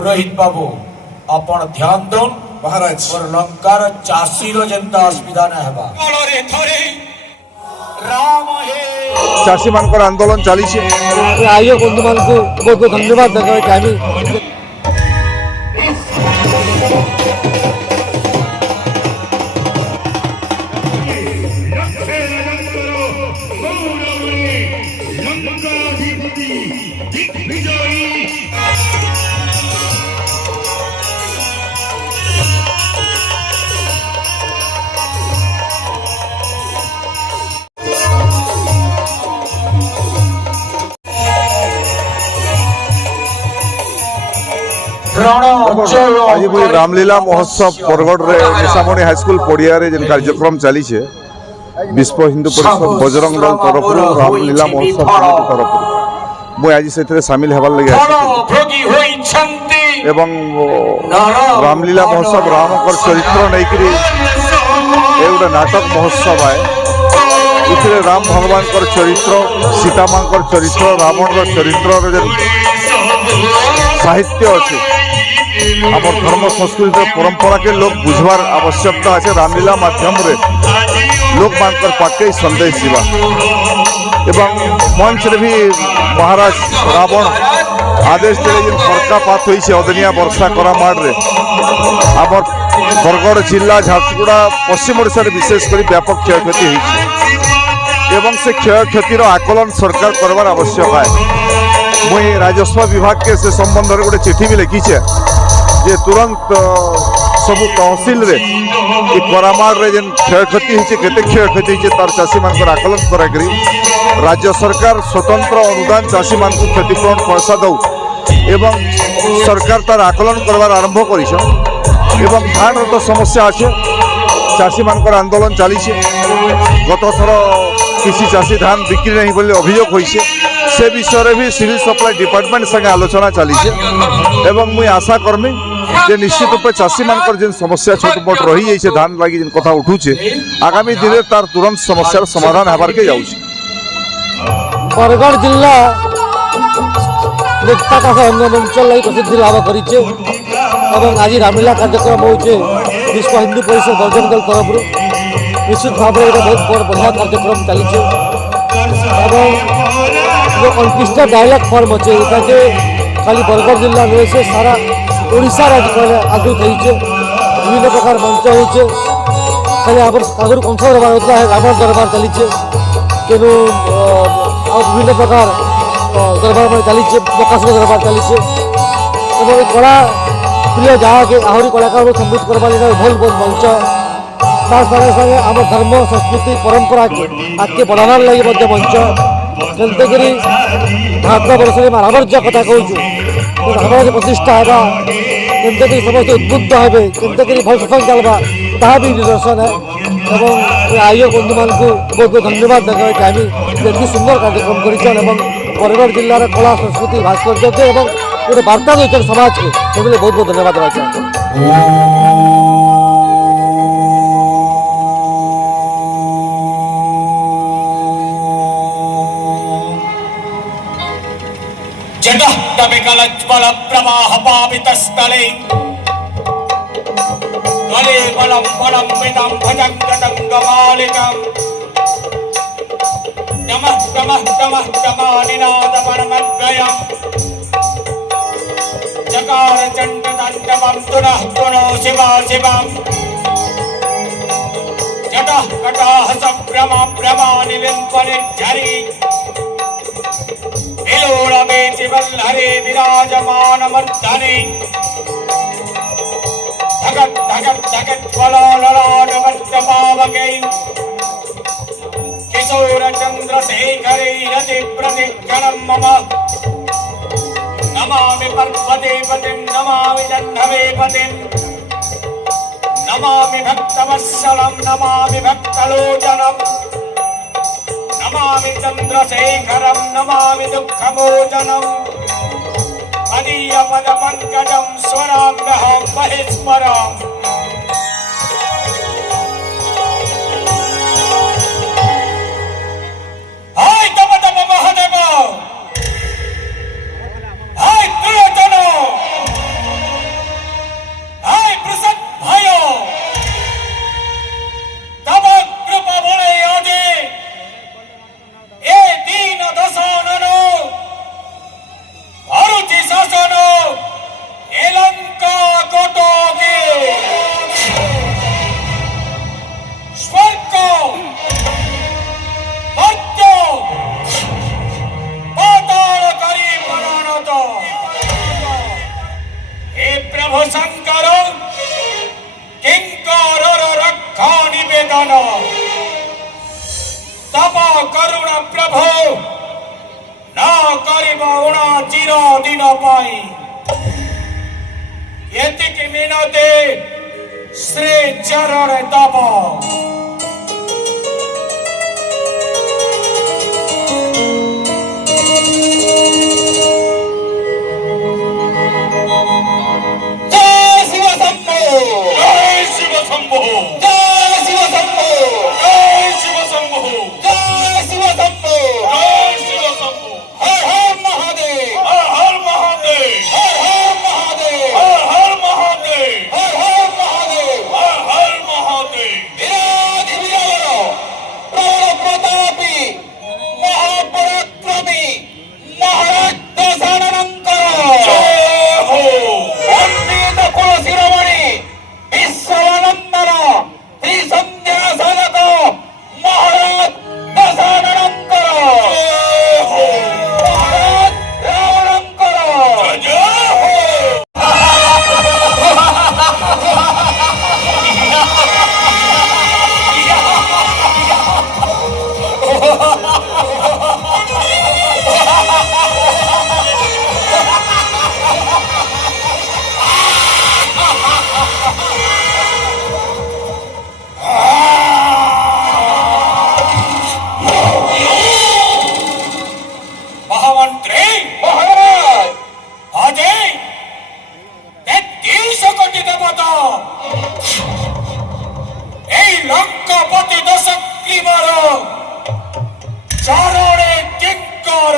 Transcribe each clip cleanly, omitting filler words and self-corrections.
पुरोहित बाबू अपन ध्यान दौन महाराज और लंकार चाषी जनता असुविधा न हेबा राम हे चाषी मानकर आंदोलन चली आयो बंधु मान को बहुत बहुत धन्यवाद देखावे चाहिए। आज भी रामलीला महोत्सव बरगढ़ रे निशामणी हाईस्कूल पड़िया रे जेन कार्यक्रम चली विश्व हिंदू परिषद बजरंग दल तरफ रामलीला महोत्सव तरफ मुझे आज से सामिल होबार लगे एवं रामलीला महोत्सव रामकर चरित्र नहीं गोटे नाटक महोत्सव है इथे राम भगवान चरित्र सीता माँ चरित्र रावण चरित्र साहित्य अच्छे आम धर्म संस्कृति परंपरा के लोग बुझवार आवश्यकता अच्छे रामलीला माध्यम रे लोक मानकर पाके संदेश जीवा एवं मंच रे भी महाराज रावण आदेश देले जेन फरकापात होई से अदनिया वर्षा करामाड़ रे आम बरगढ़ जिला झारसुगुड़ा पश्चिम ओडिशा रे विशेष कर व्यापक क्षयक्षति होई एवं से क्षयक्षतिर आकलन सरकार करवार आवश्यक है। मुई राजस्व विभाग के से संबंध में गोटे चिठी भी लिखीचे जे तुरंत सबु तहसिल रे करामाड़ रे जेन क्षयक्षति होइछे केते क्षयक्षति होइछे तार चाषी मानकर आकलन कराकरी राज्य सरकार स्वतंत्र अनुदान चाषी मानक क्षतिपूरण पैसा दौ एवं सरकार तार आकलन करवार आरंभ करिछ एवं धान तो समस्या अच्छे चाषी मानकर आंदोलन चली गत थर किसी चाषी धान बिक्री नहीं बोले अभियोग होइछे से विषय भी सिविल सप्लाई डिपार्टमेंट संगे आलोचना चली एवं मुई आशा करमी जे निश्चित रूपे चाषी मानकर जेन समस्या छोट मोट रही जाइए धान लगी जेन कथा उठुचे आगामी दिन में तार तुरंत समस्यार समाधान होबार के जाउछे। बरगढ़ जिला मुक्ता अंचल लगी प्रसिद्धि लाभ करिछे एवं आज रामलीला कार्यक्रम होचे विश्व हिंदू परिषद बजरंग दल तरफ निश्चित भाव में बहुत बढ़िया कार्यक्रम चली जो 29टा डायलॉग फॉर्म अच्छे खाली बरगढ़ जिला नुहे से सारा ओडिशा आगु थी विभिन्न प्रकार मंच हो खाली आगुरी कंस दरबार होता है रावण दरबार चली तेणु विभिन्न प्रकार दरबार में चली प्रकाश दरबार चली कला प्रिय जहाँ के आहरी कलाकार समृद्ध करवा भल भल मंच तार संगे संगे आम धर्म संस्कृति परंपरा के आगे बढ़ावार लगे मंच जेमती भारत वर्ष में रामराज्य कथा कहूँ रामराज्य प्रतिष्ठा है जमती समस्त उद्बुद्ध हे जमती भल सफल चलवा ता भी निदर्शन है एवं आयो बंधु मान को बहुत बहुत धन्यवाद देखावे चाहिए जे सुंदर कार्यक्रम कर बरगढ़ जिलार कला संस्कृति भास्कर्य और गोटे वार्ता देते समाज के से बहुत बहुत धन्यवाद देना चाहिए। जगह प्रवाह पावितस्थले गले बलं बलं विदं भजङ्गमालिकं नमः नमः नमः नमानिनादपरमद्वयं चकार चण्डताण्डवं पुनः पुनः शिवा शिवं जटः कटाः सम्भ्रमा भ्रमानि विम्पनिर्झरि विलोलमेति वल्लरे विराजमानमर्दने धगत् धगत् धगत् ज्वललाटवर्तपावकै किशोरचन्द्रशेखरे रतिप्रतिक्षणं मम नमामि पर्वते पतिं नमामि जह्नवे पतिं नमामि भक्तवत्सलं नमामि भक्तलोचनं नमामि चन्द्रशेखरं नमामि दुःखमोचनं मदीयपदपङ्कजं स्वराम्यहं महेश्वरम् हाय तप तप महादेव हाय त्रिलोचन भगवान तब करुण प्रभु न करिब उणा चिर दिन पाई एतिक मिनते श्री चरण तब जय शिव शंभो जय शिव शंभो जय शिव शंभो जय शिव शंभो जय शिव शंभो जय शिव शंभो हर हर महादेव हर हर महादेव हर हर महादेव हर हर महादेव हर हर महादेव हर हर महादेव विराज विराज प्रबल प्रतापी महापराक्रमी महाराज दशानंकर जय हो पंडित कुलशिरोमणि विश्वानंदन श्री संध्या साधक महाराज दशानंकर जय हो महाराज रावणंकर जय हो महामंत्री महाराज अजय 33 कोटी देवता এই লঙ্কাপতি দশগ্রীবর চরণে কিঙ্কর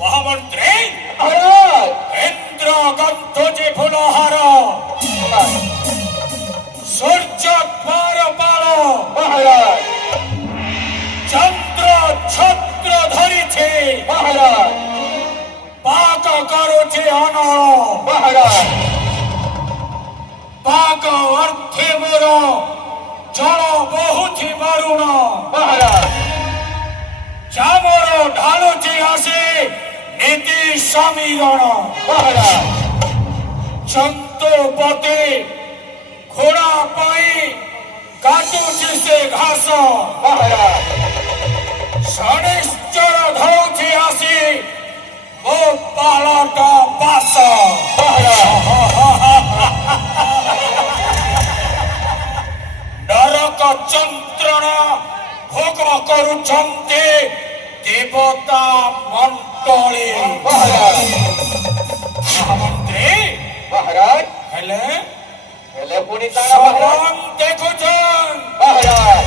মহামন্ত্রী মহারাজ ইন্দ্র গন্ধজি ফুলহার সূর্য পার মহারাজ চন্দ্র ছত্র ধরিছে মহারাজ পাক করুছে অনল মহারাজ পাক অর্থে মোর জল বহুছি বারুণ মহারাজ চামর ঢালুছি আসে নীতি সমীরণ মহারাজ চন্দ্রপতি ঘোড়া পাই কাটুছি সে ঘাস মহারাজ শনিশ্চর ধরুছি আসি ও পালট বাস নরক যন্ত্রণা ভোগ করুছন্তি দেবতা মন্ডলী মহামন্ত্রী महाराज হেলে हेले पुनी तारा महाराज সবং দেখুছন महाराज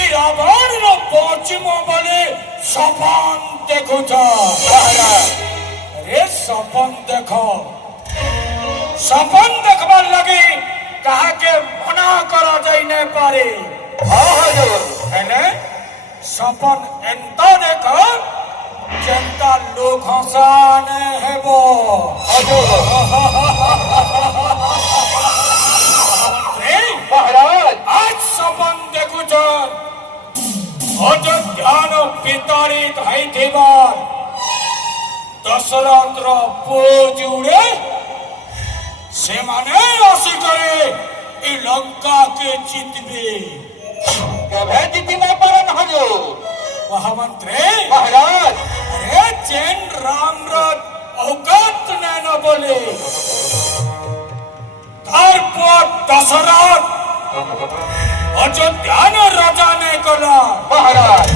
এই রাবণ পশ্চিম বলে সপন দেখুছ महाराज রে সপন দেখ সপন দেখবার লাগে কাহাকে মনা করা যাই না পারে हाँ हजूर হেলে সপন এন্ত দেখ যেন্তা লোক হসানে হেব हजूर এই महाराज আজ সপন দেখুছ অযোধ্যার বিতাড়িত হইবার দশরথর পুଅ জুড়ে সেমানে আসিকরে এই লঙ্কাকে জিতবে कभी जीती नहीं पारन हजूर মহামন্ত্রী महाराज আরে চেন রামর অবগত নেন বলে তারপর দশরথ অযোধ্যার রাজা নে গলা महाराज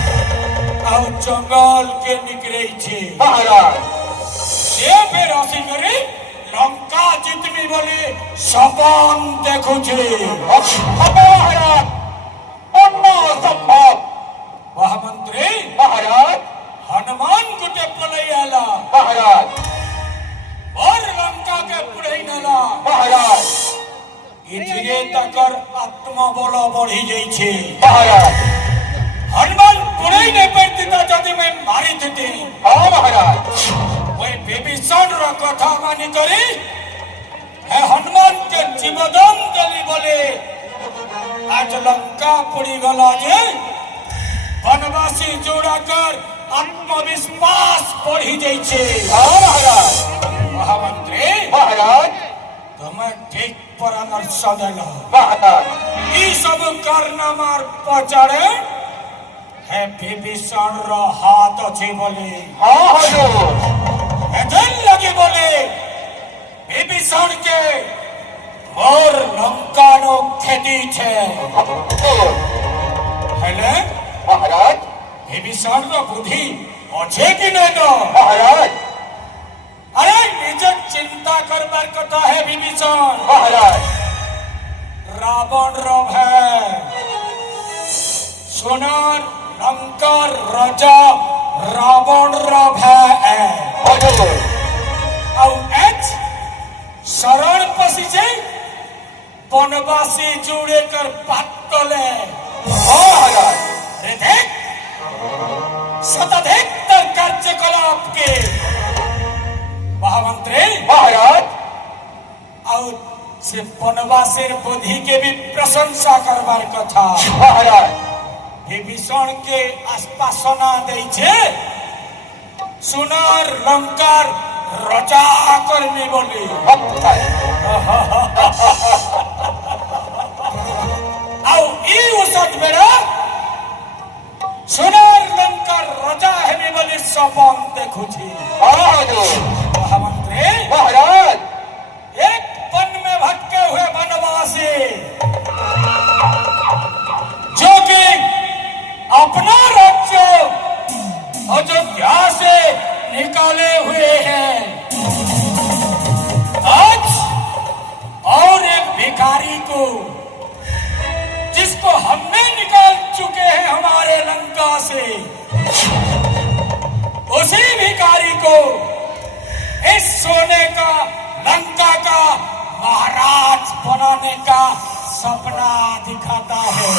ଆଉ ଜଙ୍ଗଲ କେ ନିକରେଇଛି महाराज ସେ ଫେର ଆସିକରି ଲଙ୍କା ଜିତମି ବୋଲି ସପନ ଦେଖୁଛି हमें महाराज अन्ना संभव ମହାମନ୍ତ୍ରୀ महाराज ହନୁମାନ ଗୋଟେ ପଲେଇ ଆଇଲା महाराज और ଲଙ୍କା କେ ପୁଡ଼େଇ ନେଲା महाराज ଏଥିରେ ତାଙ୍କର ଆତ୍ମବଳ ବଢି ଯାଇଛି महाराज ହନୁମାନ ପୁଡ଼େଇ ନେ ପାରିଥିତା ଯଦି ମୁଁ ମାରିଥିତି हाँ महाराज ওই বিভীষণର କଥା ମାନିକରି ହେ ହନୁମାନ କେ ଜୀବଦାନ ଦେଲି ବୋଲି आज लंका पुड़ी गला जे वनवासी जोड़ाकर आत्मविश्वास बढ़ी जाइछे। हाँ महाराज महामंत्री महाराज तुम्हें ठीक परामर्श देला महाराज ई सब कारनामार पचारे है विभीषण रो हाथ अछि बोले हाँ हुजूर एजन लगे बोले विभीषण के और लंका नो खेती छे हुजूर हेले महाराज विभीषण रो बुद्धि अच्छे कि नहीं तो महाराज अरे निजे चिंता करबार कथा है विभीषण महाराज रावण रो है सोनार लंकार राजा रावण रो है हुजूर और एच शरण पसीजे वनवासी जुड़े कर पातले महाराज रे देख सतत कार्यकलाप के महामंत्री महाराज और से वनवासी बुद्धि के भी प्रशंसा करबार कथा महाराज विभीषण के आश्वासना दै छे सुनार लंकार रजा करनी बोली आउ ई उसत बेड़ा सुनार लंकार रजा हेमी बोली सपन देखुछी हुजूर महामंत्री महाराज एक वन में भटके हुए वनवासी जो कि अपना राज्य अयोध्या से निकाले हुए हैं आज और एक भिखारी को जिसको हमने निकाल चुके हैं हमारे लंका से उसी भिखारी को इस सोने का लंका का महाराज बनाने का सपना दिखाता है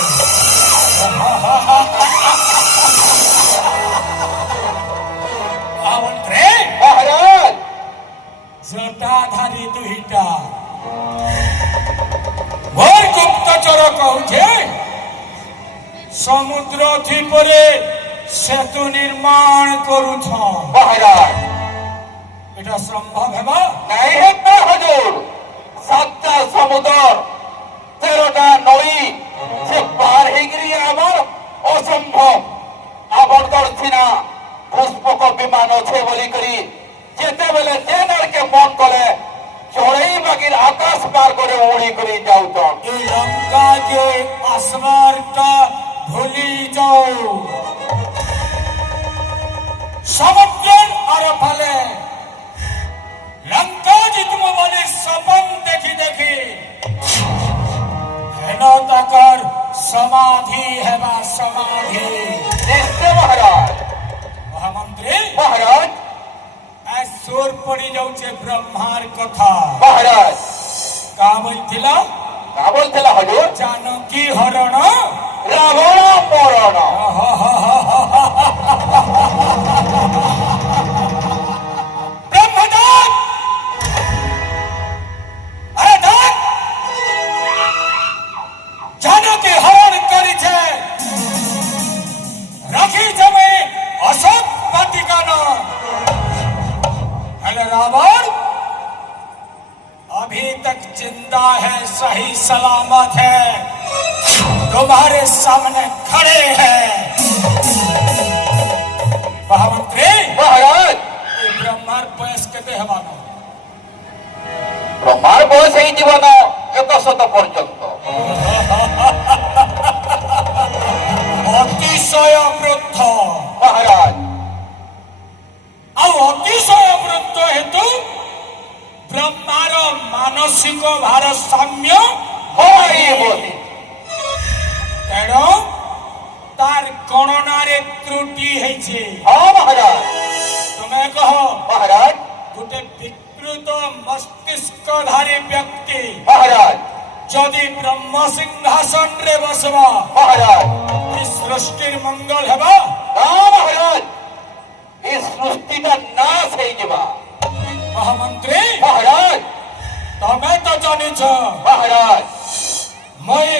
मंत्री महाराज जटाधारी दुहिटा मोर गुप्तचर कहूछे समुद्र द्वीपरे सेतु निर्माण करुछ महाराज এটা সম্ভব হেবা नहीं है हुजूर 7टा समुद्र 13टा नई से पार हेगिरी आमर असंभव आपनकर सिना पुष्पक विमान अच्छे बोली करी जेते बेले जेनर के मन करे चढ़ई बागिर आकाश पार करे उड़ी करी जाउतन এই লঙ্কা के আসবারটা ভুলি যাও সমুদ্রের আরফালে লঙ্কা জিতব বলে স্বপন দেখি দেখি হেন তাকার সমাধি হেবা সমাধি निश्चय महाराज মহামন্ত্রী महाराज সোর পড়ি যাচ্ছে ব্রহ্মার কথা महाराज কা বলছিল का बोलतेला हुजूर জানকী হরণ रावण मरण ব্রহ্মদেব আরে দেখ জানকী হরণ করেছে রাখি জমে অশোক বাটিকান अरे रावण अभी तक जिंदा है सही सलामत है तुम्हारे सामने खड़े हैं महामंत्री महाराज ये ब्रह्मार बयस केते हेबानो ब्रह्मार बयस ही जीवन 100 पर्यंत अतिशय वृद्ध महाराज ଆଉ ଅତିଶୟ ବୃଦ୍ଧ ହେତୁ ବ୍ରହ୍ମାର ମାନସିକ ଭାରସାମ୍ୟ हमारी बोली ତେଣୁ ତାର ଗଣନାରେ ତ୍ରୁଟି ହେଇଛି हाँ महाराज ତୁମେ କହ महाराज ଗୋଟେ ବିକୃତ ମସ୍ତିଷ୍କଧାରୀ ବ୍ୟକ୍ତି महाराज ଯଦି ବ୍ରହ୍ମ ସିଂହାସନରେ ବସିବ महाराज ଏ ସୃଷ୍ଟିର ମଙ୍ଗଳ ହେବ हाँ महाराज इस सृष्टि का नाश है जीवा ମହାମନ୍ତ୍ରୀ महाराज ତମେ ତ ଜାଣିଛ महाराज মই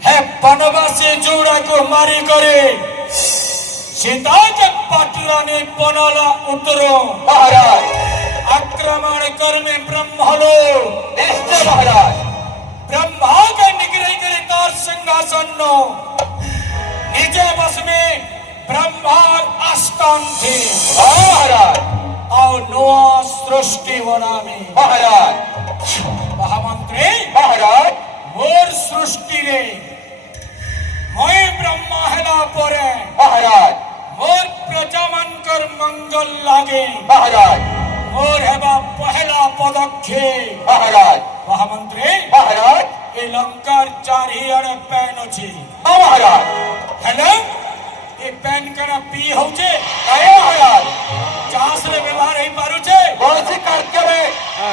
ହେ ବନବାସୀ ଯୋଉଡାକୁ ମାରି କରି ସୀତାକେ ପାଟରାଣୀ ବନଲା ଉତ୍ତର महाराज आक्रमण कर्मे ब्रह्मलोक निश्चय महाराज ब्रह्मा के निगरी करी तार सिंहासन नो निजे बस में ब्रह्मार आस्थान थे महाराज और नवा सृष्टि बना में महाराज महामंत्री महाराज मोर सृष्टि रे मैं ब्रह्मा हेला परे महाराज मोर प्रजा मनकर मंगल लागे महाराज मोर हेबा पहला पदक्षेप महाराज महामंत्री महाराज ए लंकार चारिआड़े पेन अछि महाराज हेले ए पेन करा पी होचे अरे महाराज चास रे व्यवहार ही पारु छे कौन कार्य में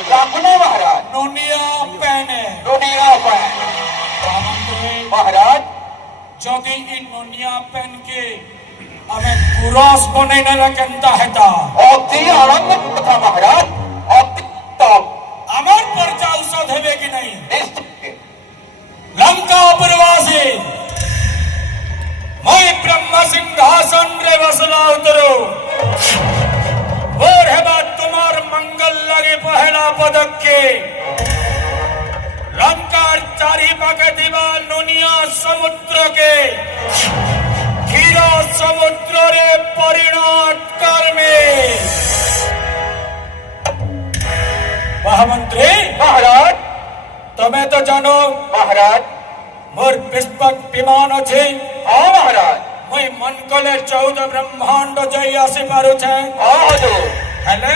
राखने महाराज नोनिया पेन है दुनिया पर महामंत्री महाराज जदि इ नोनिया पेन के हमें कुरस बनेने ला केनता हेता अति आनंद कथा महाराज अति तब अमर परचा औषध हेबे कि नहीं निश्चय लंका प्रवासी मैं ब्रह्म सिंहासन रे बसला उतरो और है बात तुम्हार मंगल लगे पहला पदक्षेप लंका चारी पाके दीवार दुनिया समुद्र के क्षीरा समुद्र रे परिणत कर्मे महामंत्री महाराज तमें तो जानो महाराज मोर पुष्पक विमान अच्छे हाँ महाराज मैं मन कले 14 ब्रह्मांड जाई आसी पारु छे हाँ हजूर हेले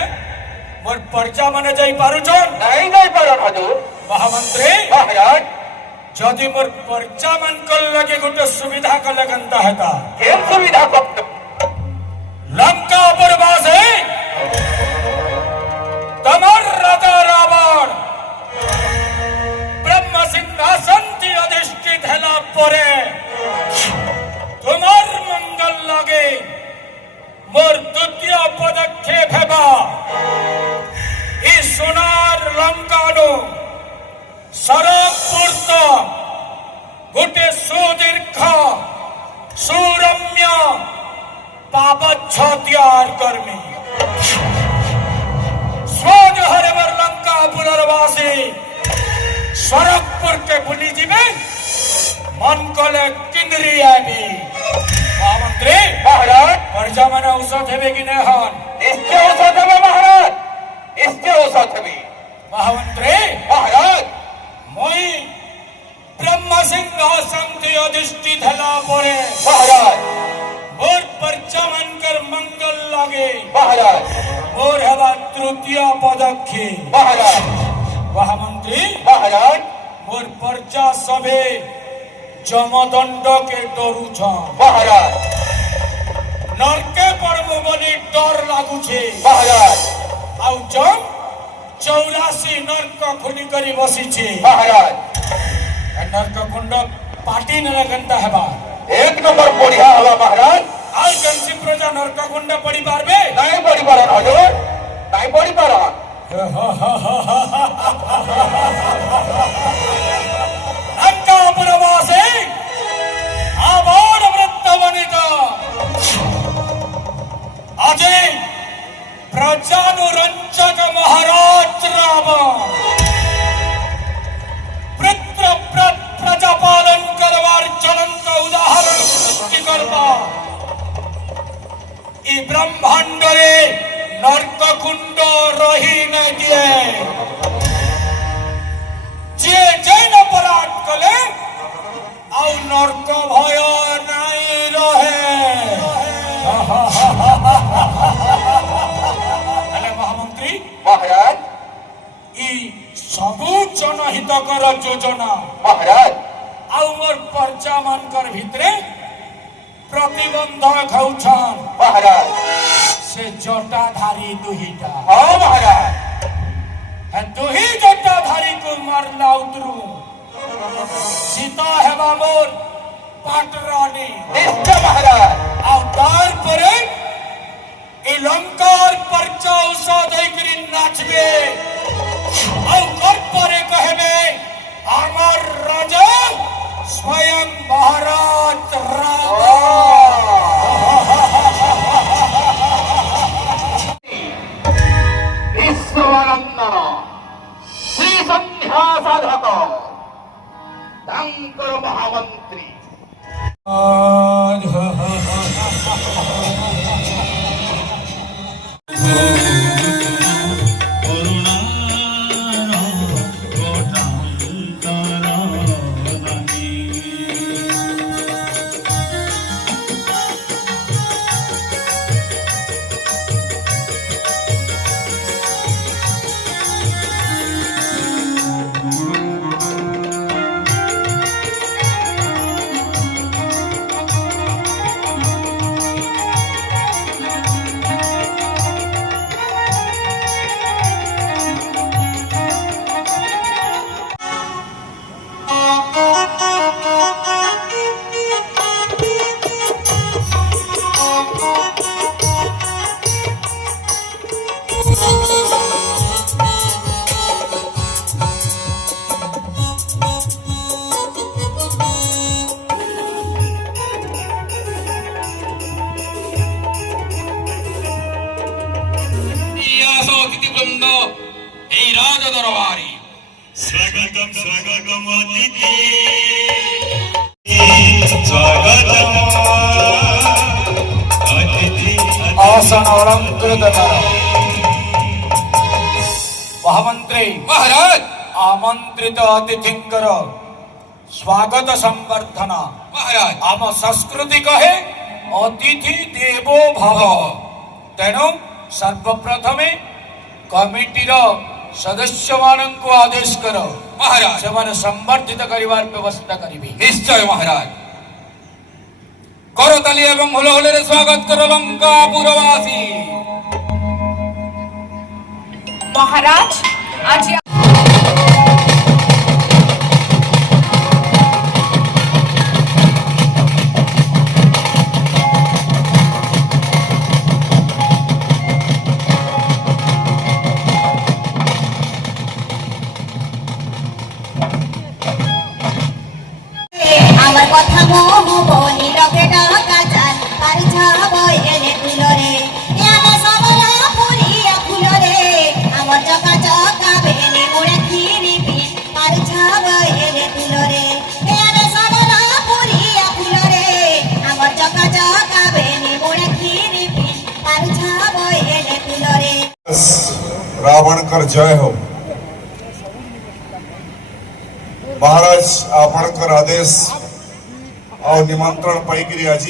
मोर पर्चा माने जाई पारु छन नहीं नहीं पारन हजूर महामंत्री महाराज जदि मोर पर्चा मन कल लगे गोटे सुविधा कले गंता हेता केम सुविधा भक्त लंका प्रवास है तमर राजा रावण ब्रह्म सिंहासन थी अधिष्ठित हेला परे तुम्हार मंगल लगे मोर द्वितीय पदक्षेप हेबा इस सोनार लंका नो सरपूर्त गोटे सुदीर्घ सुरम्य पापच्छ त्यार कर्मी स्वज हरेवर लंका पुनर्वासी सरकपुर के बुली जीवे मन कले किंदरी आबी महामंत्री महाराज पर्जा माने औषध हेबे कि नहीं हन निश्चय औषध में महाराज निश्चय औषध में महामंत्री महाराज मैं ब्रह्म सिंहासन थी अधिष्ठित हेला परे महाराज मोर पर्चा मनकर मंगल लागे महाराज मोर हेबा तृतीय पदक्षेप महाराज महामंत्री महाराज मोर पर्चा सभे जमदंड के डरू छ महाराज नरके पर्व बनी डर लागू छे महाराज आउ जम 84 नरक खुली करी बसी छे महाराज नरक कुंड पार्टी न लगंता हेबा एक नंबर बढ़िया हवा महाराज आउ कंसी प्रजा नरक कुंड पड़ी पारबे नहीं बढ़ी पारन हजूर नहीं बढ़ी पारन लंका प्रवासी आबाद वृत्त वनिता अजय प्रजानुरंजक महाराज रावण प्रजापालन करवार ज्वलंत उदाहरण सृष्टि करवा ई ब्रह्मांड रे नरक कुंड रही न दिए जे जैन अपराध कले आउ नरक भय नहीं रहे हेले महामंत्री महाराज ई सबु जनहितकर योजना महाराज आउ मोर पर्चा मानकर भितरे प्रतिबंध खाउछन महाराज से जटाधारी दुहिटा हाँ महाराज दुही जटाधारी को मारला उतरू सीता हेबा मोर पाटरानी निश्चय महाराज आउ तार परे ई लंकार पर्चा औषध करी नाचबे आउ कर परे कहबे अमर राजा स्वयं महाराज रावण इस বৃন্দ এই রাজ দরবারে स्वागतम स्वागतम अतिथि स्वागतम अतिथि आसन अलंकृत महामंत्री महाराज आमंत्रित अतिथिंकर स्वागत संवर्धना महाराज आम संस्कृति कहे अतिथि देवो भव तेणु सर्वप्रथमे कमिटीर सदस्य मानंको आदेश करो महाराज से माने संवर्धित करिवार व्यवस्था करिबे निश्चय महाराज करताली एवं हुलहुलेर स्वागत करो लंकापुरवासी महाराज आज আমার কথা মোহ বলি রকে ডাকা যান আর ছাবো এনে তুলরে এনে সবলা পুরিয়া ফুলরে আমার চকা চকা বেনে মোড়ে খিরিবি আর ছাবো এনে তুলরে এনে সবলা পুরিয়া ফুলরে আমার চকা চকা বেনে মোড়ে খিরিবি আর ছাবো এনে তুলরে रावणकर जय हो महाराज आपणकर आदेश और निमंत्रण पाई आज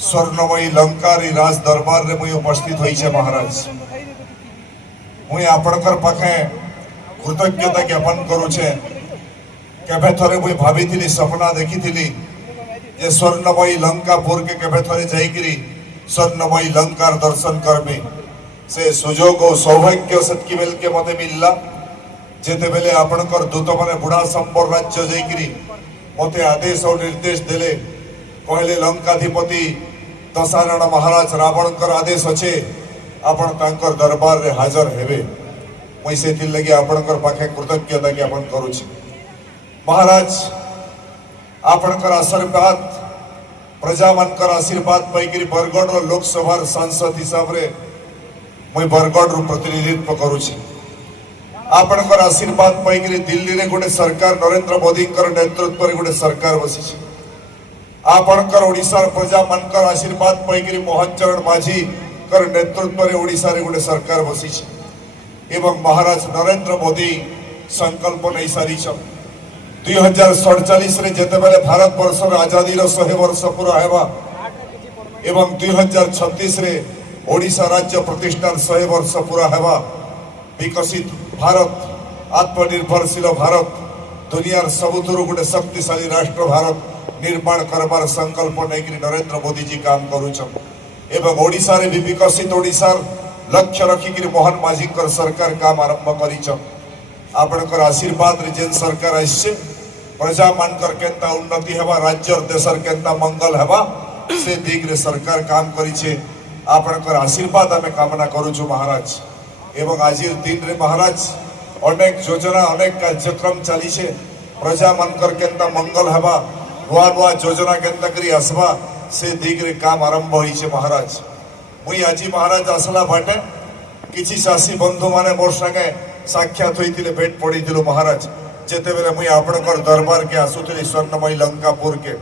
स्वर्णमयी लंकारी राज दरबार रे मुई उपस्थित होई छे महाराज मुई आपणकर पाखे कृतज्ञता ज्ञापन करू छे केबे थरे मुई भाबीथिली सपना देखिथिली जे स्वर्णमयी लंकापुर के केबे थरे जाईकरी स्वर्णमयी लंकार दर्शन करबी से सुजोग और सौभाग्य सत्की बेल के मते मिलला जेते बेले आपणकर दूत माने बुढ़ा संबर राज्य जाईकरी मते आदेश और निर्देश देले कहले लंकाधिपति दशानन महाराज रावणकर आदेश अच्छे आपण तांकर दरबार रे हाजर हेबे मुई सेथिर लगे आपणकर पाखे कृतज्ञता ज्ञापन करू छी महाराज आपणकर आशीर्वाद प्रजा मानकर आशीर्वाद पाईकरी बरगढ़ रो लोकसभा सांसद हिसाब रे मुई बरगढ़ रू प्रतिनिधित्व करू छी आपणकर आशीर्वाद पाईकरी दिल्ली रे गोटे सरकार नरेंद्र मोदी नेतृत्व रे गोटे सरकार बसी आपणकर ओडिशा प्रजा मानकर आशीर्वाद पाईकरी मोहन चरण माझी कर नेतृत्व रे ओडिशा रे गोटे सरकार बसी एवं महाराज नरेंद्र मोदी संकल्प नहीं सारी 2047 रे जेते बेले भारत वर्ष आजादी रो 100 वर्ष पूरा हेबा एवं 2036 रे ओडिशा राज्य प्रतिष्ठान 100 वर्ष पूरा हेबा विकसित भारत आत्मनिर्भरशील भारत दुनियार सबुथुरु गोटे शक्तिशाली राष्ट्र भारत निर्माण करबार संकल्प नहीं नरेंद्र मोदी जी काम करूछन एवं ओडिशा रे भी विकसित ओडिशार लक्ष्य रखिक मोहन माझी सरकार काम आरंभ करिछन आपणकर आशीर्वाद रे जेन सरकार आइछे प्रजा मानकर केंता उन्नति हेबा राज्य और देशर केंता मंगल हेबा से दिग रे सरकार काम करिछे आपणकर आशीर्वाद आमे कामना करूछु महाराज एवं आजिर दिन रे महाराज अनेक योजना अनेक कार्यक्रम चली छे प्रजा मानकर केंता मंगल हेबा नुआ नुआ योजना केंता करी आसबा से दिग रे काम आरंभ होई छे महाराज मुई आजी महाराज आसला बाटे किछि चाषी बंधु माने मोर संगे साक्षात होइतिले भेट पड़ीतिलु महाराज जेते बेले मुई आपणकर दरबार के आसुतिली स्वर्णमयी लंकापुर के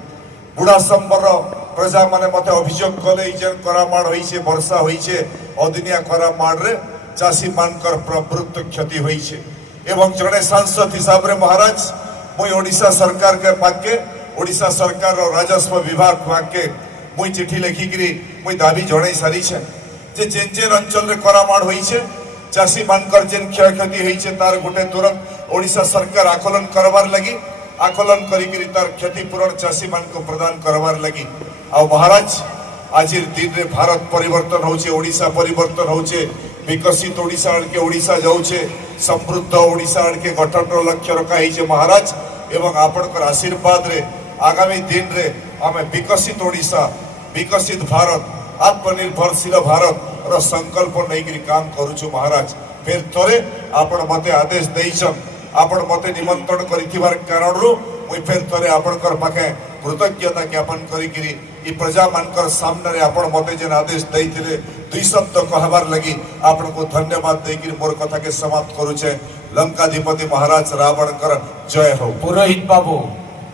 बुढ़ा संबर प्रजा माने मते अभियोग कले जेन करामाड़ होई छे वर्षा होई छे अदिनिया करामाड़ रे चाषी मानकर प्रवृत्त क्षति होई छे एवं जड़े सांसद हिसाब रे महाराज मुई ओडिशा सरकार के पाके ओडिशा सरकार रो राजस्व विभाग पाके मुई चिट्ठी लिखिकरी मुई दाबी जणाई सारी छे जे जेन जेन अंचल रे करामाड़ होई छे चाषी मानकर जेन क्षय क्षति होई छे तार गोटे तुरंत ओडिशा सरकार आकलन करवार लगी आकलन करिकरी तार क्षतिपूरण चाषी मान को प्रदान करवार लगी आ महाराज आज दिन रे भारत परिवर्तन होचे ओडिशा परिवर्तन होचे विकसित ओडिशा के ओडिशा जाऊे समृद्ध ओडिशा के गठन लक्ष्य रखा है महाराज एवं आपणकर आशीर्वाद रे आगामी दिन रे आमे विकसित ओडिशा विकसित भारत आत्मनिर्भरशील भारत रो संकल्प नहीं काम करूछु महाराज फिर थोड़े आपण मते आदेश देइछन आपण मते निमंत्रण करिथिबार कारण रु मुई फिर थोड़े आपणकर पाखे कृतज्ञता ज्ञापन करी प्रजा मानकर सामने आपण मते जेन आदेश देइथिले दुई शब्द कहबार लगी आपण को धन्यवाद देकरी मोर कथा के समाप्त करूचे। लंकाधिपति महाराज रावण कर जय हो। पुरोहित बाबू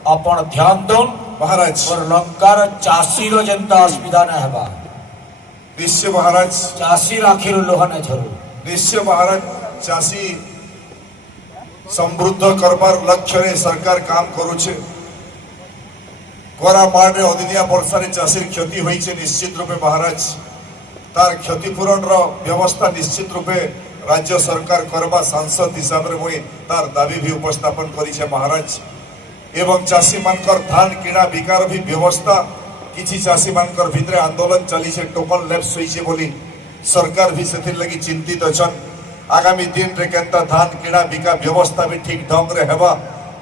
आपण ध्यान दौन महाराज और लंकार चाषी रो जनता असुविधा न हेबा। निश्चय महाराज चाषी आखिर लोहा न झरू। निश्चय महाराज चाषी समृद्ध करबार लक्ष्य रे सरकार काम करूचे। कोरा मार्डे अदिनिया वर्षा रे चाषी क्षति होइचे निश्चित रूपे महाराज तार क्षतिपूरण रो व्यवस्था निश्चित रूपे राज्य सरकार करबा सांसद हिसाब रे मुई तार दाबी भी उपस्थापन करिছে महाराज। एवं चाषी मानकर धान किणा बिकार भी व्यवस्था किछि चाषी मानकर भितरे आंदोलन चली से टोकन लैप्स होइছে बोली सरकार भी सेथिर लगी चिंतित अछन। आगामी दिन रे केनता धान किणा बिका व्यवस्था भी ठीक ढंग रे हेबा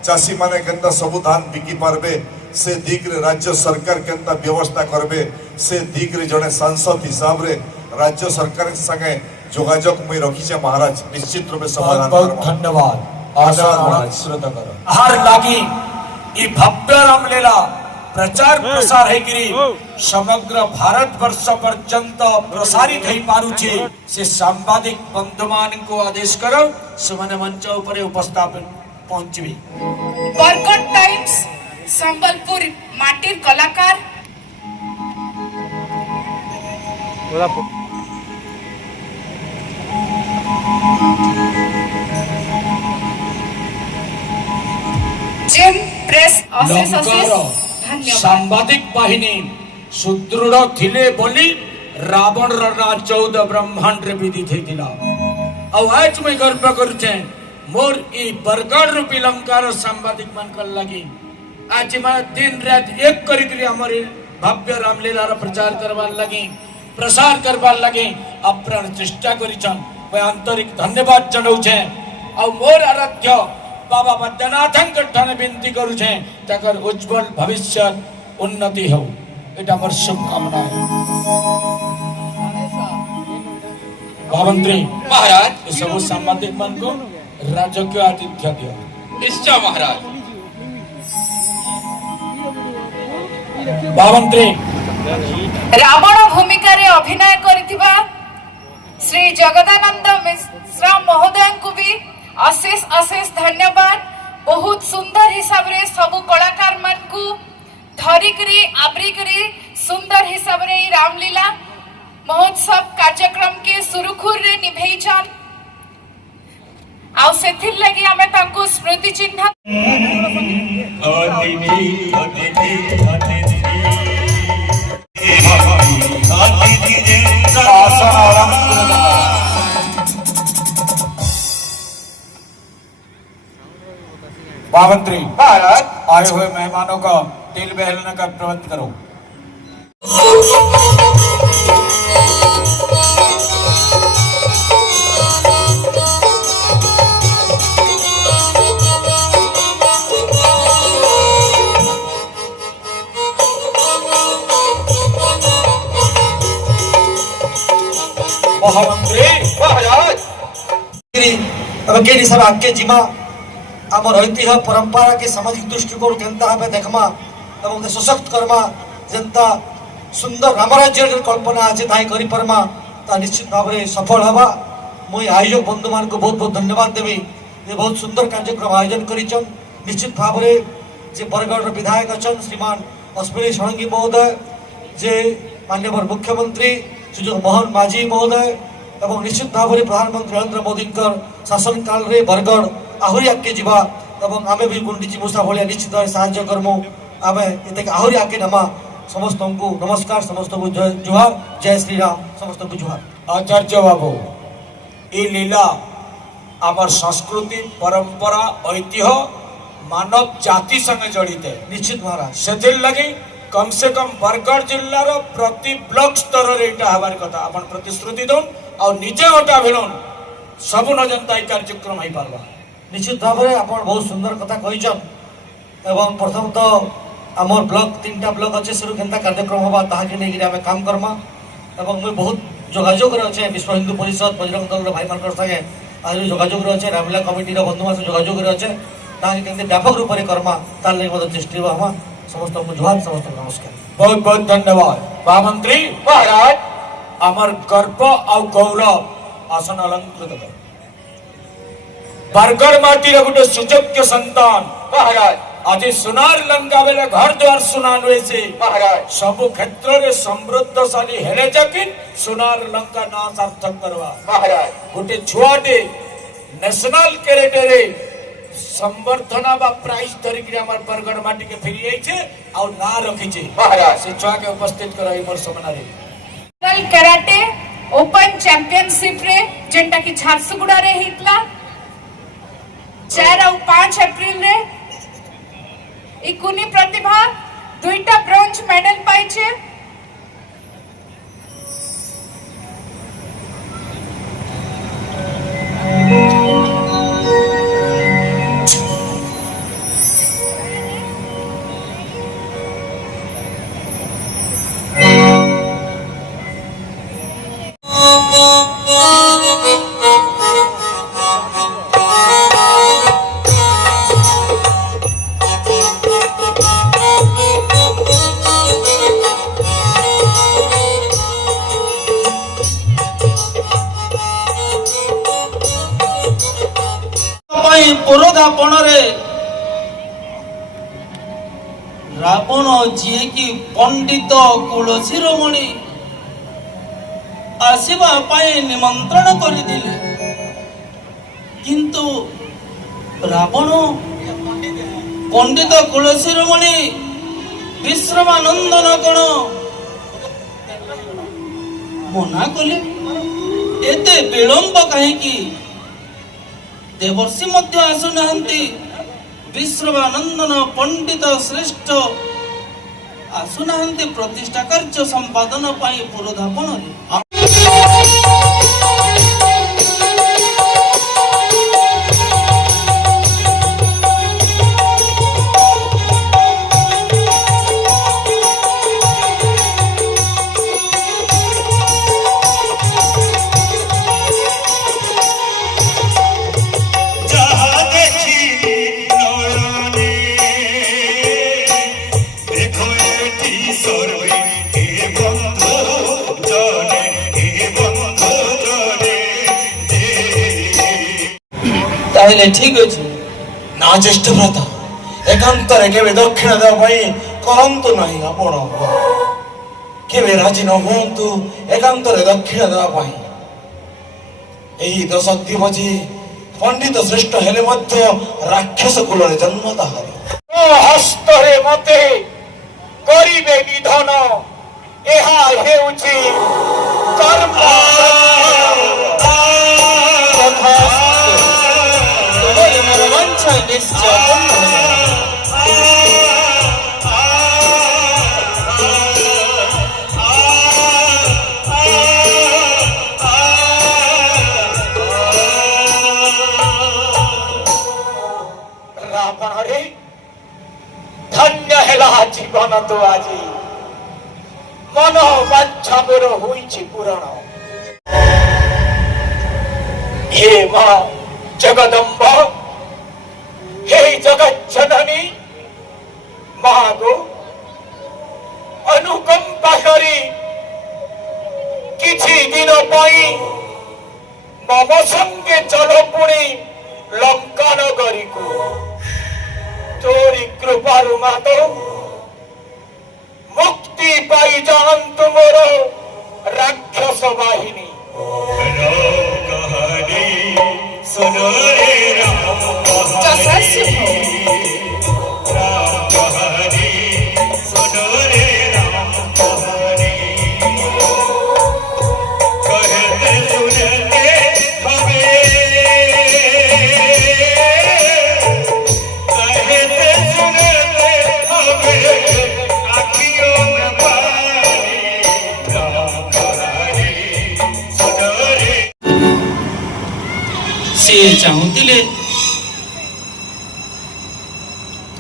चाषी माने केनता सबु धान बिकी पारबे से दिग रे राज्य सरकार केनता व्यवस्था करबे से दिग रे जने सांसद हिसाब रे राज्य सरकार संगे जोगाजोग में रखिছে महाराज निश्चित रूपे समाधान बहुत करबा। धन्यवाद आशीर्वाद श्रोता करो हर लागी ई भव्य रामलीला प्रचार प्रसार है गिरी समग्र भारत वर्ष पर्यंत प्रसारित है पारुचे से सांबादिक बंधुमान को आदेश करो सुमन मंच ऊपर उपस्थापन पहुंचबी। बरगड टाइम्स संबलपुर माटिर कलाकार जिम प्रेस अशेष अशेष धन्यवाद। सांबादिक बाहिनी सुदृढ़ थिले बोली रावण रा 14 ब्रह्मांड रे विदित हेतिला। अब आज मैं गर्व करूचे मोर ई बरगड रूपी लंकार सांबादिक मान कर लगी आज मैं दिन रात एक करी हमर भव्य रामलीला रा प्रचार करवार लगी प्रसार करवार लगी अप्राण चेष्टा करिछन। मैं आंतरिक धन्यवाद जनाउछे और मोर आराध्य बाबा बैद्यनाथन ठाने विनती करुछे ताकर उज्जवल भविष्य उन्नति हो एटा मोर शुभकामना है। भावंत्री महाराज सब सांबादिक मन को राजकीय आतिथ्य दियो। निश्चय महाराज। भावंत्री रावण भूमिका रे अभिनय करिथिबा श्री जगदानंद मिश्रा महोदय को भी अशेष अशेष धन्यवाद। बहुत सुंदर हिसाब रे सबु कलाकार मन को धरिकरी आबरिकरी सुंदर हिसाब रे रामलीला महोत्सव कार्यक्रम के सुरुखुर रे निभेइछन आउ सेथिर लगी हमें ताको स्मृति चिन्ह भावंत्री महाराज आए हुए मेहमानों का तिल बहलने का प्रबंध करो। महामंत्री महाराज अब के सब आगे जिमा आम ऐतिह्य परंपरा के सामाजिक दृष्टिकोण केनता भावे देखमा एवं सशक्त करमा जेनता सुंदर रामराज्य कल्पना अच्छे ताई करि परमा ता निश्चित भाव सफल हवा। मुई आयोजक बंधु मान को बहुत बहुत धन्यवाद देवी ये बहुत सुंदर कार्यक्रम आयोजन करिछन। निश्चित भाव जे बरगढ़ विधायक अछन श्रीमान अश्विनी षडंगी महोदय जे माननीय मुख्यमंत्री श्री मोहन माझी महोदय एवं निश्चित भाव प्रधानमंत्री नरेंद्र मोदी शासन काल रे बरगढ़ आहरी आगे जीवा एवं आमे भी गुंडीची मूसा भाया निश्चित भाव साहाय्य करमु आमे एते आहरी आगे नमा समस्त को नमस्कार समस्त को जुहार जय श्री राम समस्त को जुहार। आचार्य बाबू ये लीला आमर संस्कृति परंपरा ऐतिह्य मानव जाति संगे जड़ित है निश्चित महाराज से लगी कम से कम बरगढ़ जिल्लार प्रति ब्लॉक स्तर रे एटा हबार कथा आपण प्रतिश्रुति दउन और निजे ओटा भिनन सब न जनता ई कार्यक्रम होई पारबा। निश्चित भाव में आप बहुत सुंदर कथा कहीचन एवं प्रथम तो आमर ब्लॉक 3टा ब्लॉक अच्छे से केनता कार्यक्रम होगा ताके नहीं आम काम करमा एवं मुझे बहुत जोगाजोग अच्छे विश्व हिंदू परिषद बजरंग दल भाई मान संगे आज जोगाजोग अच्छे रामलीला कमिटी बंधु मान जोगाजोग अच्छे ताके व्यापक रूप से करमा तार लगे चेष्टा हमा समस्त बुझवान समस्त नमस्कार। बहुत बहुत धन्यवाद महामंत्री महाराज आमर गर्व और गौरव आसन अलंकृत कर बरगढ़ माटी गोटे सुयोग्य संतान महाराज आज सोनार लंका बेले घर द्वार सुनान हुए महाराज सब क्षेत्र में समृद्धशाली हेले जकिन सोनार लंका ना सार्थक करवा महाराज गोटे छुआटे नेशनल कैरेक्टरे संबर्धना बा प्राइज धरिक हमार बरगढ़ माटी के फेरी आइछे और ना रखिछे महाराज से छुआ के उपस्थित कराई मोर समानारे नेशनल कराटे ओपन चैंपियनशिप रे जेंटा की झारसुगुड़ा रे हितला 4 और 5 अप्रैल रे इकुनी प्रतिभा 2टा ब्रोंज मेडल पाइछे। पुरोधापन रावण जी की पंडित कुलशिरोमणि आसवा निमंत्रण करदिले किंतु रावण पंडित कुलशिरोमणि विश्रमानंदन गण मना कले एते विलंब कहीं देवर्षि मध्य आसुनाहांती विश्रमानंदन पंडित श्रेष्ठ आसुनाहांती प्रतिष्ठा कार्य संपादन पाई पुरोधापन ठीक अच्छे ना ज्येष्ठ भ्राता एकांतरे केवे दक्षिण देवाई करंतु नहीं आपण केवे राजी न हुंतु एकांतरे दक्षिण देवाई एही दशक्ति बजी पंडित श्रेष्ठ हेले मध्य राक्षस कुल रे जन्मता हरे ओ हस्तरे मते करिबे निधन एहा हेउची कर्म धन्य हेला जीवन तो आज मन बांछा मोर होइछि पूरण हे मां जगदम्बा हे जगत जननी महागो अनुकंपा करी किछि दिन पाई मम संगे चल पुणी लंका नगरी को तोरी कृपारु मातो मुक्ति पाई जानतु मोर राक्षस वाहिनी सुनो रे राम से चाहूले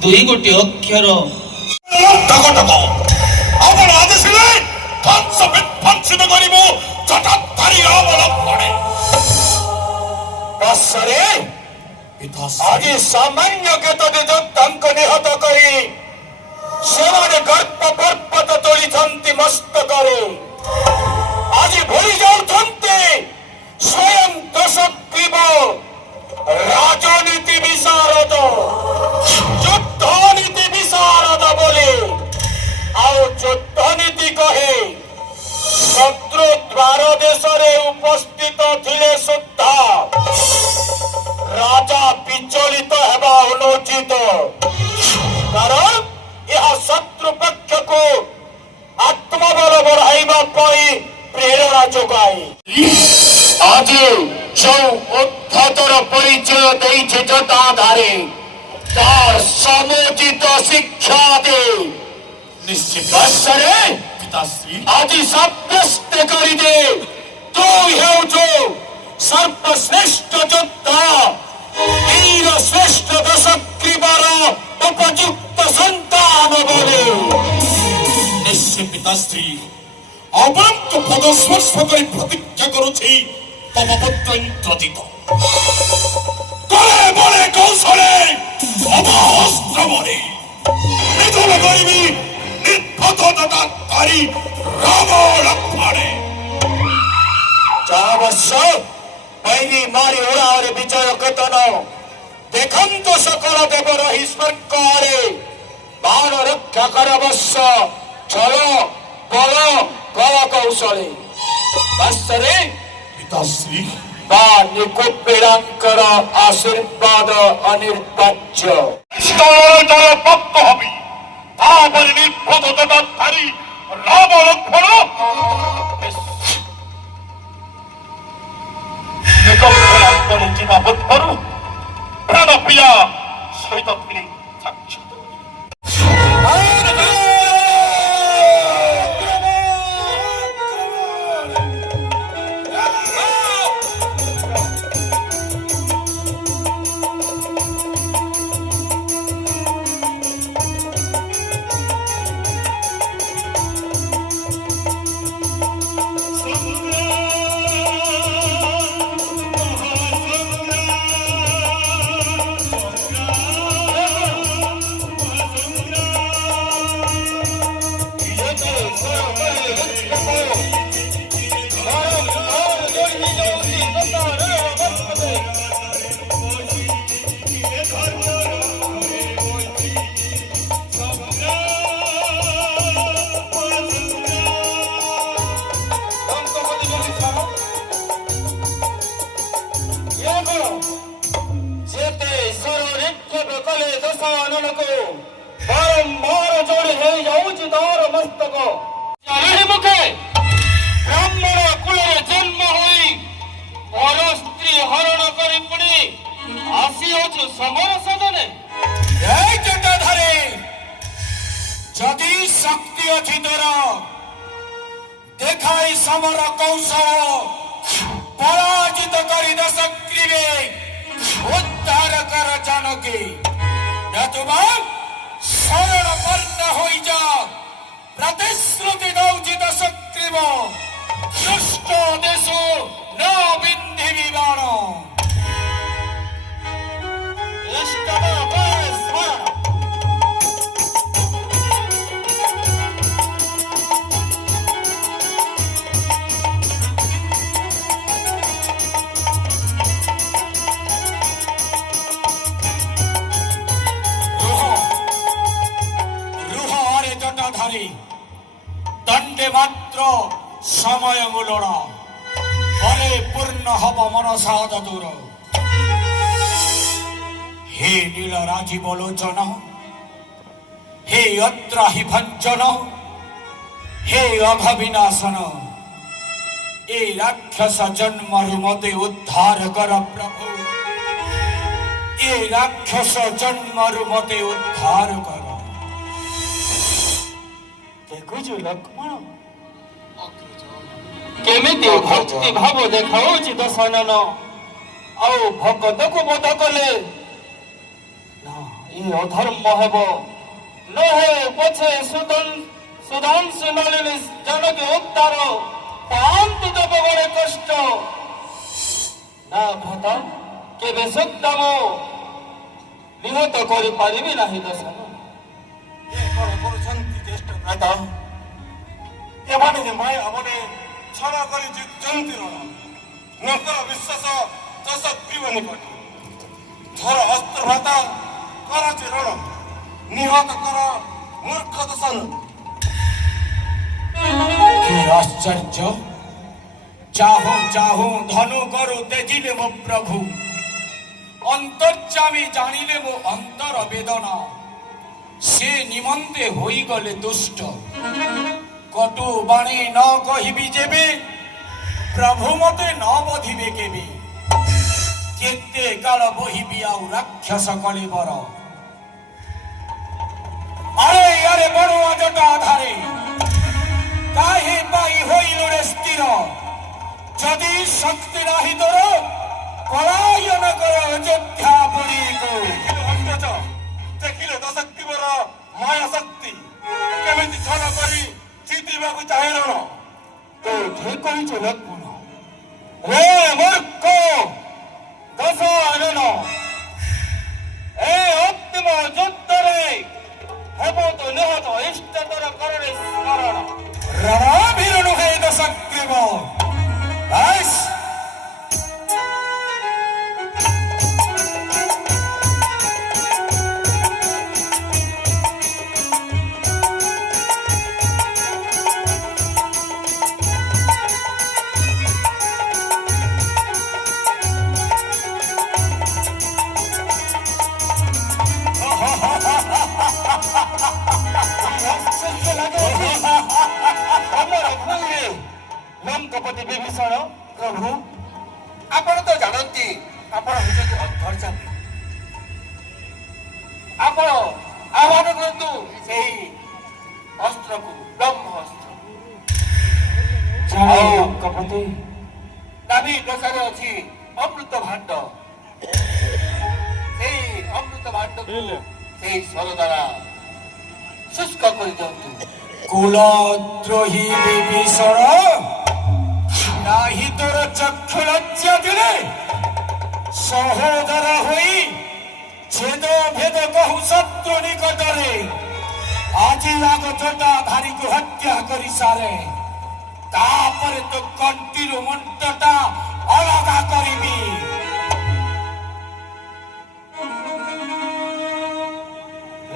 दुई गोटे अक्षर आज सामान्य के निहत करी ସେମାନେ ଗର୍ବ ପର୍ବତ ତୋଳିଛନ୍ତି ମସ୍ତକରେ ଆଜି ଭୁଲି ଯାଉଛନ୍ତି ସ୍ୱୟଂ ଦଶଗ୍ରୀବ ରାଜନୀତି ବିଶାରଦ ଯୁଦ୍ଧନୀତି ବିଶାରଦ ବୋଲି ଆଉ ଯୁଦ୍ଧନୀତି କହେ ଶତ୍ରୁ ଦ୍ୱାର ଦେଶରେ ଉପସ୍ଥିତ ଥିଲେ ସୁଦ୍ଧା ରାଜା ବିଚଳିତ ହେବା ଅନୁଚିତ କାରଣ ଏହା ଶତ୍ରୁ ପକ୍ଷକୁ ଆତ୍ମବଳ ବଢାଇବା ପାଇଁ ପ୍ରେରଣା ଯୋଗାଏ ଆଜି ଯେଉଁ ଉଦ୍ଧତର ପରିଚୟ ଦେଇଛି ଜଟାଧାରୀ ତାର ସମୁଚିତ ଶିକ୍ଷା ଦେ ନିଶ୍ଚିତ ଆଜି ସାବ୍ୟସ୍ତ କରିଦେ ତୁ ହେଉଛୁ ସର୍ବଶ୍ରେଷ୍ଠ ଯୋଦ୍ଧା ବୀର ଶ୍ରେଷ୍ଠ ଦଶଗ୍ରୀବର ଉପଯୁକ୍ତ ସନ୍ତାନ ବୋଲି ନିଶ୍ଚୟ ପିତାଶ୍ରୀ ଆପଣଙ୍କ ପଦସ୍ପର୍ଶ କରି ପ୍ରତିଜ୍ଞା କରୁଛି ତମ ପୁତ୍ର ଇନ୍ଦ୍ରଜିତ କଳେ ବଳେ କୌଶଳେ ଅସ୍ତ୍ରବଳେ ନିଧନ କରିବି ନିର୍ଭତତାରୀ ରାମ ଲକ୍ଷ୍ମଣେ ଚାବଶ୍ୟ ବୈରୀ ମାରି ଉଡ଼ାରେ ବିଜୟ କେତନ ଦେଖନ୍ତୁ ସକଳ ଦେବର ହି ସ୍ୱର୍ଗରେ ବାଣ ରକ୍ଷା କରବଶ୍ୟ ଛଳ ବଳ କଳ କୌଶଳେ ବାସ୍ୟରେ ପିତାଶ୍ରୀ ବା ନିକୁପୀଡ଼ାଙ୍କର ଆଶୀର୍ବାଦ ଅନିର୍ବାଚ୍ୟ ସ୍ଥଳର ପ୍ରାପ୍ତ ହବି ତାପରେ ନିର୍ଭତତାରୀ ରାମ ଲକ୍ଷ୍ମଣ ନିକଟରେ ଯିବା ପୂର୍ବରୁ ପ୍ରାଣ ପ୍ରିୟା ସହିତ ଫିରି ସାକ୍ଷାତ ବାରମ୍ବାର ଯୋଡ଼ି ହେଇଯାଉଛି ତାର ମସ୍ତକ ମୁଖେ ବ୍ରାହ୍ମଣ କୁଳରେ ଜନ୍ମ ହୋଇ ପର ସ୍ତ୍ରୀ ହରଣ କରି ପୁଣି ଆସିଅଛୁ ସମର ସଦନେ ଜଟାଧାରୀ ଯଦି ଶକ୍ତି ଅଛି ତୋର ଦେଖାଇ ସମର କୌଶଳ ପରାଜିତ କରି ଦଶଗ୍ରୀବେ ଉଦ୍ଧାର କର ଜାନକୀ ନତୁବା ଶରଣ ବର୍ଣ୍ଣ ହୋଇଯା ପ୍ରତିଶ୍ରୁତି ଦଉଛି ଦଶଗ୍ରୀବ ଦୁଷ୍ଟ ଦେଶ ନ ବିନ୍ଧିବି ବାଣ দণ্ডে মাত্র সময় মূলন ফলে পূর্ণ হব মনসাদ দূর হে নীল রাজীব লোচন হে অত্রাহি ভঞ্জন হে অঘবিনাশন এ রাক্ষস জন্মরু মতে উদ্ধার কর প্রভু এ রাক্ষস জন্মরু মতে উদ্ধার কর ଦେଖୁଛୁ ଲକ୍ଷ୍ମଣ କେମିତି ଭକ୍ତି ଭାବ ଦେଖାଉଛି ଦଶାନନ ଆଉ ଭଗତକୁ ବଧ କଲେ ନା ଏ ଅଧର୍ମ ହେବ ନହେ ପଛେ ସୁଧାଂଶୁ ନଳିନୀ ଜାନକୀ ଉଦ୍ଧାର ପାଆନ୍ତୁ ଦେବ ବଳେ କଷ୍ଟ ନା ଭତା କେବେ ସୁଦ୍ଧା ମୁଁ ନିହତ କରିପାରିବି ନାହିଁ ଦଶାନନ রাজা এবারে যে মায় আমনে ছড়া করে জন্তির নকর বিশ্বাস যশস্বী নিকট ধর অস্ত্র ভাতা করা চিরণ নিহত কর মূর্খ দোষণ। কি আশ্চর্য! চাহু চাহু ধনু করু তেজিলে মো প্রভু, অন্তর্যামী জানিলে মো অন্তর বেদনা। সে নিমন্তে হইগলে দুষ্ট, কটু বাণী ন কহিবি যেবে, প্রভু মতে ন বধিবে কেবে। কেতে কাল বহিবি আউ রাক্ষস কলে বর, আরে আরে বড় অজটা আধারে কাহে পাই হইল রে স্থির। যদি শক্তি নাহি তোর পলায়ন কর অযোধ্যা পুরী গো। ଦେଖିଲେ ଦଶକ୍ତିବର ମାୟା ଶକ୍ତି କେମିତି ଛଳ କରି ଜିତିବାକୁ ଚାହିଁଲଣ। তো ঠিক কইছ লক্ষণ। রে মূর্খ দশানন, এ অন্তিম যুদ্ধরে হেব তো নিহত ইষ্টতর করণে স্মরণ। রণাভীর নুহে দশগ্রীব, বাস ଲଙ୍କପତି ବିଭୀଷଣ ପ୍ରଭୁ, ଆପଣ ତ ଜାଣନ୍ତି ଆପଣ ହେଉଛନ୍ତି ଅନ୍ତର୍ଯ୍ୟାମୀ। ଆପଣ ଆହ୍ୱାନ କରନ୍ତୁ ସେହି ଅସ୍ତ୍ରକୁ, ବ୍ରହ୍ମ ଅସ୍ତ୍ର। ଲଙ୍କପତି ନାଭି ଦଶାରେ ଅଛି ଅମୃତ ଭାଣ୍ଡ, ସେଇ ଅମୃତ ଭାଣ୍ଡକୁ ସେଇ ସ୍ୱର ଦ୍ୱାରା ଶୁଷ୍କ କରିଦିଅନ୍ତୁ। কুলদ্রোহী বিভীষণ, নাহি তোর চক্ষু লজ্জা দিলে সহোদর হই ছেদ ভেদ কহু শত্রু নিকটরে। আজি আগ জটা ধারিକୁ হত্যা କରି ସାରେ, ତାପରେ ତ କଣ୍ଟିରୁ ମୁଣ୍ଡଟା ଅଲଗା କରିବି।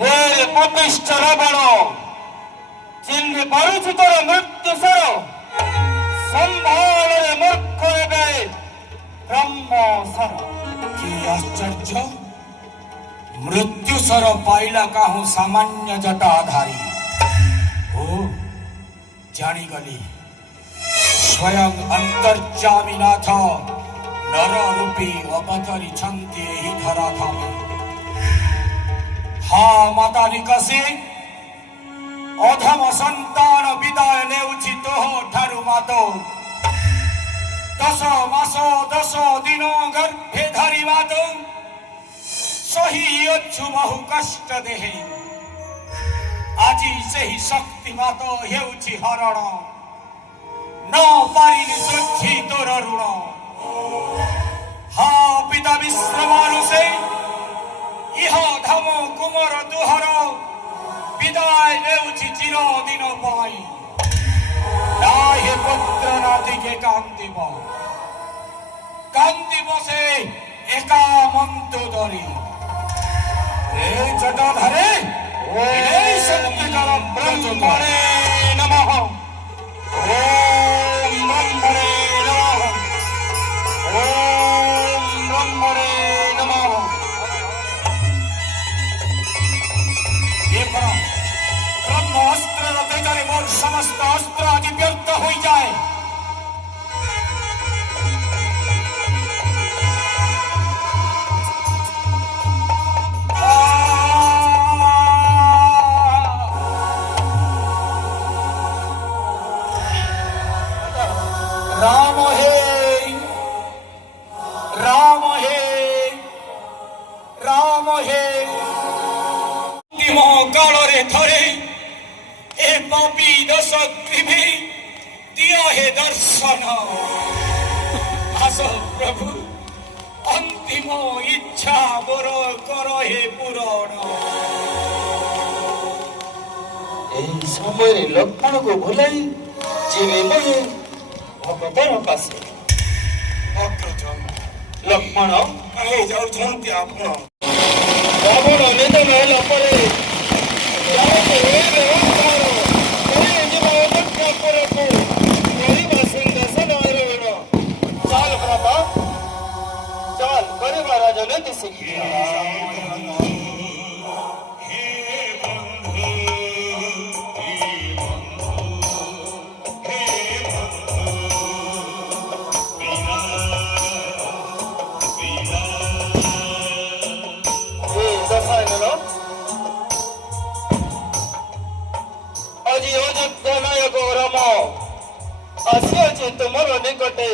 ରେ ପବିଷ୍ଠ ରାବଣ, ଚିହ୍ନି ପାରୁଛୁ ତୋର ମୃତ୍ୟୁ ସ୍ୱର। ସମ୍ଭାଳରେ ମୂର୍ଖ ଏବେ ବ୍ରହ୍ମ ସ୍ୱର। କି ଆଶ୍ଚର୍ଯ୍ୟ! ମୃତ୍ୟୁ ସ୍ୱର ପାଇଲା କାହୁଁ ସାମାନ୍ୟ ଜଟାଧାରୀ। ଓ ଜାଣିଗଲି, ସ୍ୱୟଂ ଅନ୍ତର୍ଯ୍ୟାମୀ ନାଥ ନର ରୂପୀ ଅବତରିଛନ୍ତି ଏହି ଧରାଧାମେ। हा माता निकसी, অধম সন্তান বিদায় নেউছি তোহ ঠারু মাতো। 10 মাস 10 দিন গর্ভে ধরি মাতো, সহি অচ্ছু বহু কষ্ট দেহে। আজি ସେହି ଶକ୍ତି ମାତ ହେଉଛି ହରଣ, ନ ପାରିଲି ଶୁଝି ତୋର ଋଣ। ହଁ ପିତା ବିଶ୍ରମାରୁ ସେ ଇହ ଧାମ କୁମର ଦୁହର, বিদায় নেউছি চিরদিন পাই। নাহি পুত্র নাতিকে কান্দিব, কান্দিব সে একা মন্ত ধরি। এই জটাধারে এই সত্যিকার ব্রহ্মণে নমঃ। ওম ব্রহ্মণে নমঃ, ওম ব্রহ্মণে নমঃ। ব্রহ্ম অস্ত্রের তেজরে মোর সমস্ত অস্ত্র আজ ব্যর্থ হয়ে যায়। রাম হে, রাম হে, রাম হে। অন্তিম কাଳରେ ଥରେ এ পাপী দশগ্রীবে দিও হে দর্শন। আস প্রভু, অন্তিম ইচ্ছা মোর কর হে পূরণ। এই সময় समय लक्ष्मण को भुलाई जीवे महे भगवान पासे लक्ष्मण ଯାଉଛନ୍ତି ଆପଣ रावण निधन होला परे ଚାଲ ପ୍ରଭା ଚାଲ କରିବା ରାଜନୀତି ଶିଖି ଆଜି ଅଯୋଧ୍ୟା ନାୟକ ରାମ ଆସିଅଛି ତୁମର ନିକଟେ